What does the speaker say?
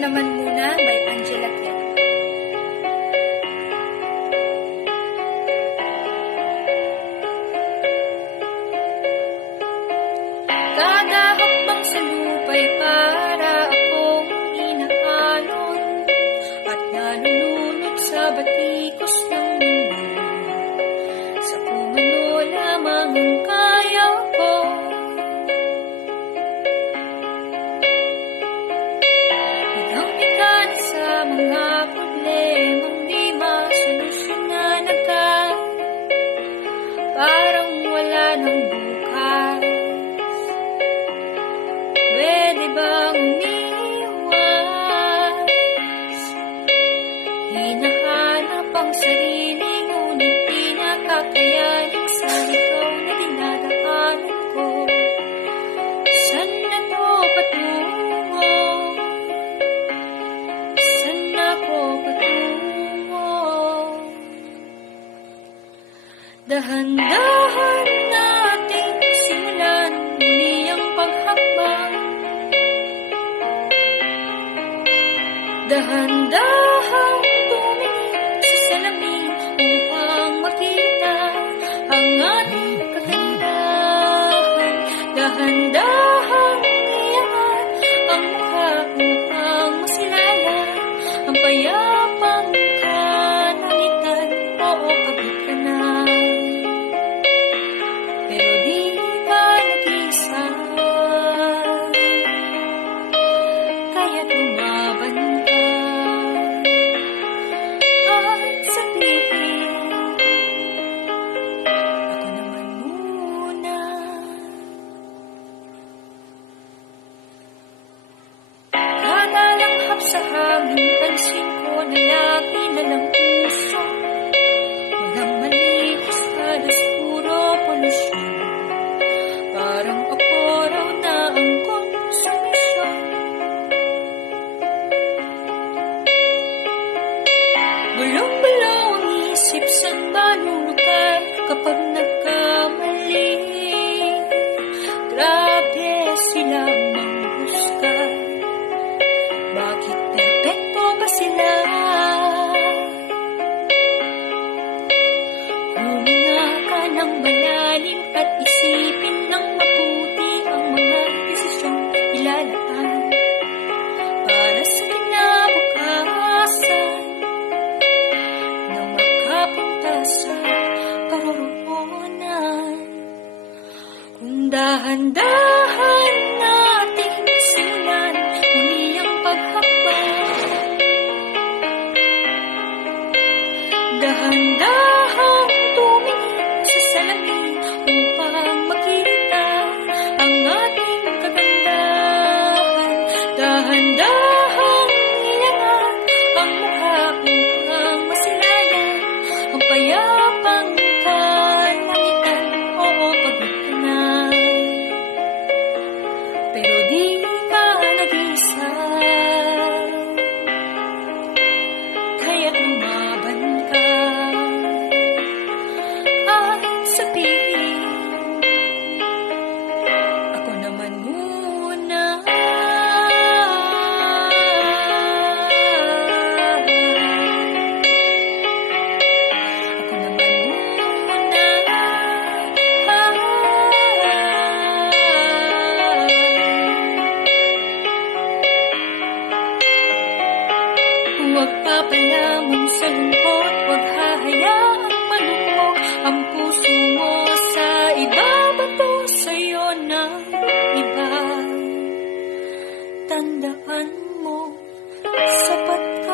Naman Muna by Angela Ken. Kada hakbang sa lupa'y para akong inaalon at nalulunod sa batikos ng mundo. Sa kumano lamang ang kaya ko. Hanggang sa mga problemang di masolusyonan agad, parang wala nang bukas. Pwede bang umiwas? Hinahanap ang sarili, ngunit di nakakayanin sa ikaw na dinadaanan ko. Saan na to patungo? Saan ako patungo? Dahan-dahan nating simulan muli ang paghakbang. Dahan-dahan tumingin sa salamin upang makita ang ating kagandahan. Dahan-dahan iangat ang mukha upang masilala ang payapang kalangitan. Oo, pagod ka na, pero di ka nag-isa. Kaya't lumaban ka at sabihin, ako naman muna. Kada langhap sa hangin, pansin ko na lagi na lang puso. Walang malinis, halos puro polusyon. Parang ako raw na ang konsumisyon. Bulong-bulong ang isip, saan ba lulukay kapag nagkamali? Grabe sila manghusga. Bakit perfecto ba sila? Huminga ka ng malalim at isipin ng mabuti ang mga desisyong ilalaan para sa kinabukasan na makapunta sa paroroonan. Kung dahan-dahan nating simulan muli ang paghakbang. Dahan-dahan tumingin sa salamin upang makita ang ating kagandahan. Dahan-dahan iangat ang mukha upang masilayan ang payapang kalangitan. Oo, pagod ka na, pero di ka nag-isa. Kaya't lumaban ka at sabihin, ako naman muna. Ako naman muna. Huwag papalamang sa lungkot, huwag hahayaang malumok ang puso mo sa iba, bato sa'yo ng iba. Tandaan mo, sapat ka